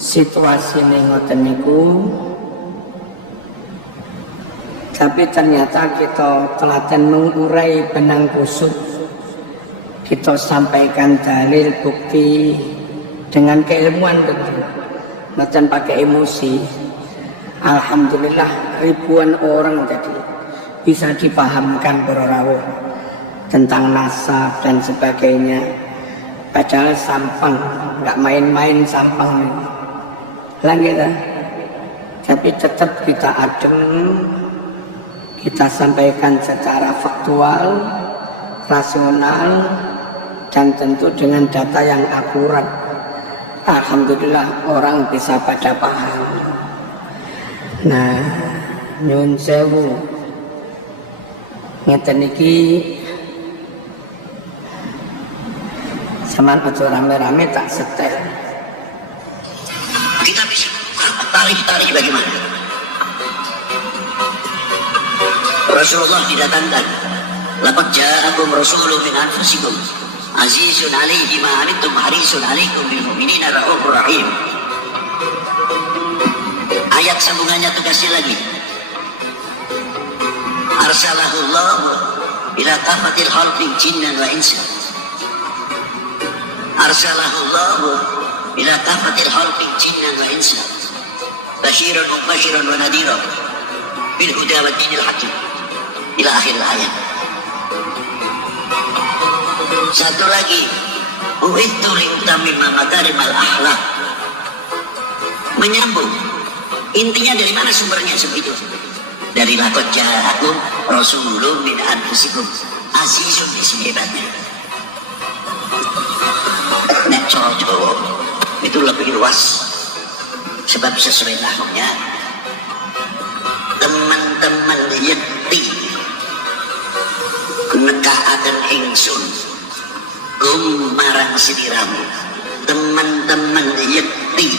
situasi ngoten niku, tapi ternyata kita telaten mengurai benang kusut, kita sampaikan dalil bukti dengan keilmuan tentu, bukan pakai emosi. Alhamdulillah ribuan orang jadi bisa dipahamkan para rawuh tentang nasab dan sebagainya. Padahal sampang, nggak main-main sampang ini. Lagi dah. Tapi tetap kita adem, kita sampaikan secara faktual, rasional, dan tentu dengan data yang akurat. Alhamdulillah orang bisa pada paham. Nah, nyun sewu ngeten iki sama aja rame-rame tak setel. Kita bisa tarik bagaimana? Rasulullah didatangkan. Laqad ja'akum rasulun min anfusikum azizun 'alaihi ma 'anittum harisun 'alaikum bil mu'minina raufur rahim. Ayat sambungannya tegasnya lagi. Arsalahullah ila kafatil khalqi jinnan wa insan. Arsalahullah ila kafatil khalqi jinnan wa insan. Basyiran wa mubasyiran wa nadhiran bil huda wa dinil hakim. Ila akhir ayat. Satu lagi, uhitu li utamima makarimal akhlak. Menyambung. Intinya dari mana sumbernya seperti itu? Dari laqad ja'akum rasulun min anfusikum azizun disini hebatnya. Nek cowok itu lebih luas sebab sesuai nahwnya teman-teman yakti nekaaken ingsun marang sidiramu teman-teman yakti.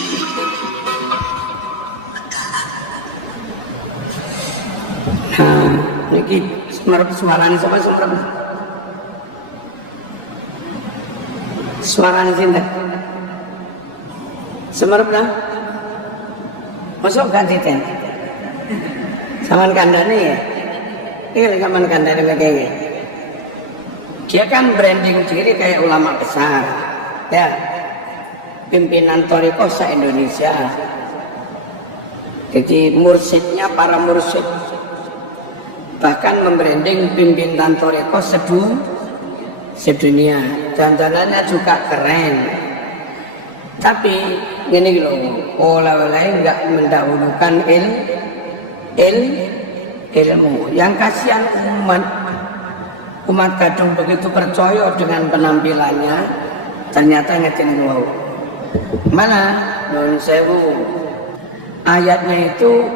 Nah, niki semerep suarane sapa semerep? Suarane sinten? Semerep lah. Masuk ganti ten. Saman kandane ya. Iya, saman kandane begini. Dia kan branding diri kayak ulama besar, ya. Pimpinan Thariqah se-Indonesia. Jadi mursyidnya para mursyid. Bahkan membranding pimpinan Thariqah sedunia. Dandanannya juga keren. Tapi gini loh, oleh-oleh nggak mendahulukan ilmu. Yang kasihan umat kadung begitu percaya dengan penampilannya, ternyata ngecen wow. Mana nun sewu ayatnya itu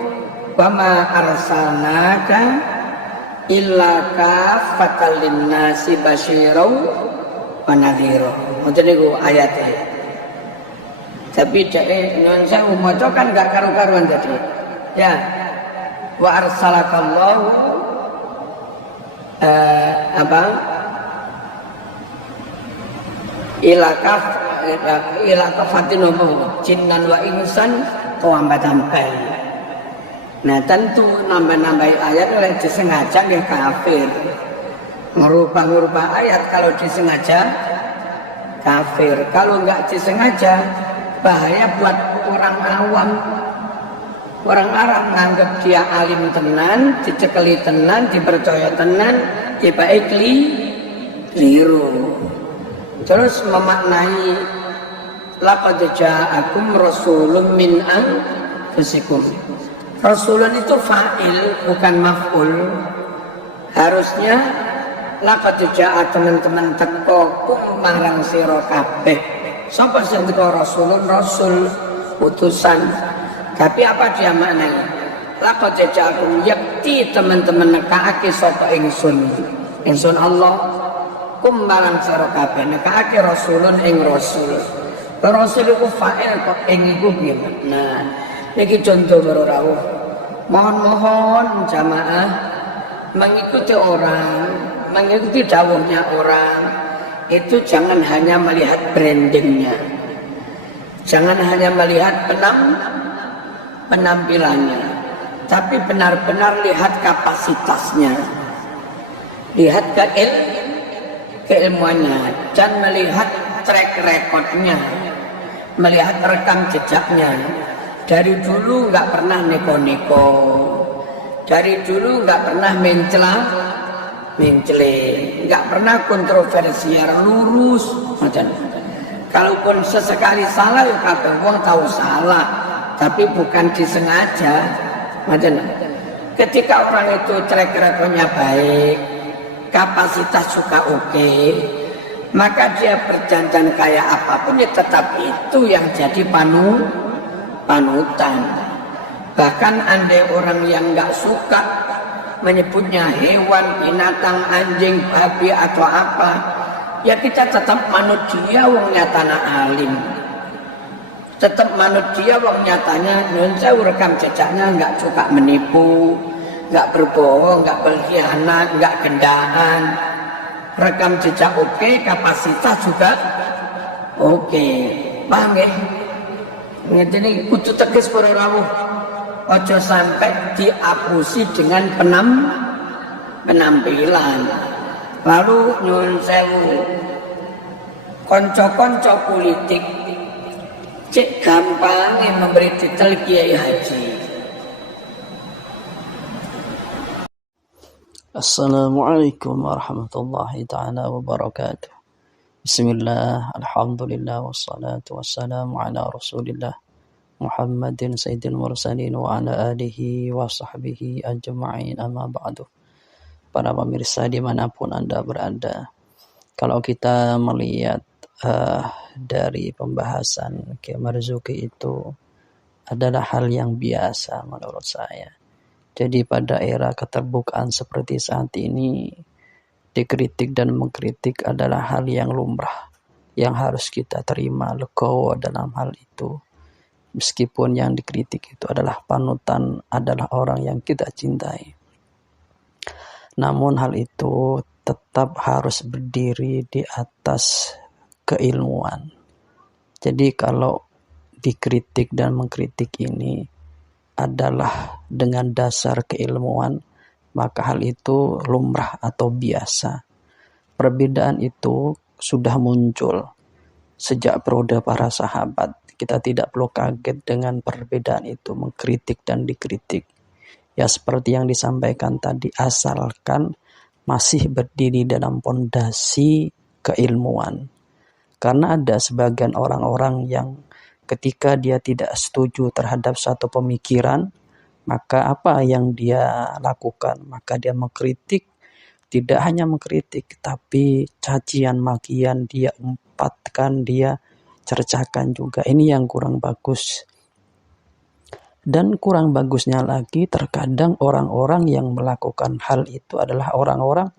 wama arsalnaka illa kafatal linnasi basyirau wa nadhira. Ngoten niku ayate. Tapi dhek nun sewu maca kan enggak karu-karuan tadi. Ya. Wa arsalakallahu ila kafatin jinnan wa insan tambahan. Nah tentu nambah-nambah ayat oleh disengaja nggih kafir. Merubah-rubah ayat kalau disengaja kafir. Kalau enggak disengaja bahaya buat orang awam. Orang Arab nganggap dia alim tenan, dicekeli tenan, dipercaya tenan, dibaik keliru. Terus memaknai laqad ja'akum rasulun min anfusikum. Rasulun itu fa'il bukan maf'ul. Harusnya laqad ja'a teman-teman teko kum marang sira kabeh. Sapa sing teko rasulun rasul utusan. Tapi apa dia maknanya? Laqad ja'akum yakti teman-teman nekaake sapa ingsun. Ingsun Allah kum marang sira kabeh nekaake rasulun ing rasul. Rasul iku fa'il kok ing iku piye? Nah, iki contoh para rawuh. Mohon-mohon jamaah mengikuti orang, mengikuti dawuhnya orang. Itu jangan hanya melihat brandingnya. Jangan hanya melihat penampilannya, tapi benar-benar lihat kapasitasnya, lihat keilmuannya, dan melihat track recordnya, melihat rekam jejaknya. Dari dulu nggak pernah neko-neko, dari dulu nggak pernah mencela, nggak pernah kontroversial, lurus. Kalaupun sesekali salah, ya kabeh wong tahu salah, tapi bukan disengaja. Ketika orang itu track recordnya baik, kapasitas juga oke, maka dia berjanjian kayak apapun ya tetap itu yang jadi panutan. Bahkan andai orang yang nggak suka menyebutnya hewan, binatang, anjing, babi atau apa, ya kita tetap manut dia, wong nyatana alim. Tetap manut dia, wong nyatanya saya rekam jejaknya nggak suka menipu, nggak berbohong, nggak berkhianat, nggak gendaan. Rekam jejak oke, kapasitas juga oke. Paham ya? Ini kudu tegas para rawuh. Ojo sampai diapusi dengan penampilan. Lalu nyuwun sewu, konco-konco politik cek gampangnya memberi titel kiai haji. Assalamualaikum warahmatullahi ta'ala wabarakatuh. Bismillah, alhamdulillah, wassalatu wassalamu ala rasulillah Muhammadin sayyidil mursalin wa ala alihi wa sahbihi ajma'in, amma ba'du. Para pemirsa dimanapun Anda berada, kalau kita melihat dari pembahasan Kiai Marzuki itu adalah hal yang biasa menurut saya. Jadi pada era keterbukaan seperti saat ini, dikritik dan mengkritik adalah hal yang lumrah, yang harus kita terima legowo dalam hal itu. Meskipun yang dikritik itu adalah panutan, adalah orang yang kita cintai. Namun hal itu tetap harus berdiri di atas keilmuan. Jadi kalau dikritik dan mengkritik ini adalah dengan dasar keilmuan, maka hal itu lumrah atau biasa. Perbedaan itu sudah muncul sejak periode para sahabat. Kita tidak perlu kaget dengan perbedaan itu, mengkritik dan dikritik. Ya seperti yang disampaikan tadi, asalkan masih berdiri dalam pondasi keilmuan. Karena ada sebagian orang-orang yang ketika dia tidak setuju terhadap satu pemikiran, maka apa yang dia lakukan? Maka dia mengkritik, tidak hanya mengkritik, tapi cacian makian dia empatkan, dia cercakan juga. Ini yang kurang bagus. Dan kurang bagusnya lagi, terkadang orang-orang yang melakukan hal itu adalah orang-orang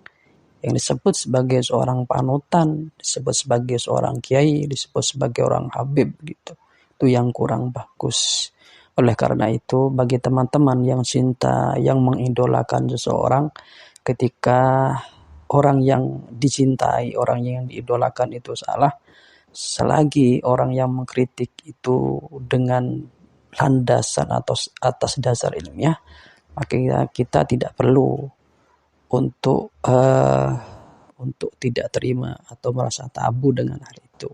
yang disebut sebagai seorang panutan, disebut sebagai seorang kiai, disebut sebagai orang habib gitu. Itu yang kurang bagus. Oleh karena itu, bagi teman-teman yang cinta, yang mengidolakan seseorang, ketika orang yang dicintai, orang yang diidolakan itu salah, selagi orang yang mengkritik itu dengan landasan atau atas dasar ilmiah, maka kita tidak perlu untuk tidak terima atau merasa tabu dengan hal itu.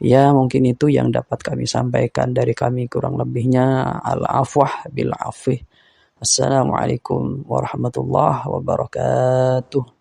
Ya mungkin itu yang dapat kami sampaikan dari kami, kurang lebihnya al-afwah bil afih. Assalamualaikum warahmatullahi wabarakatuh.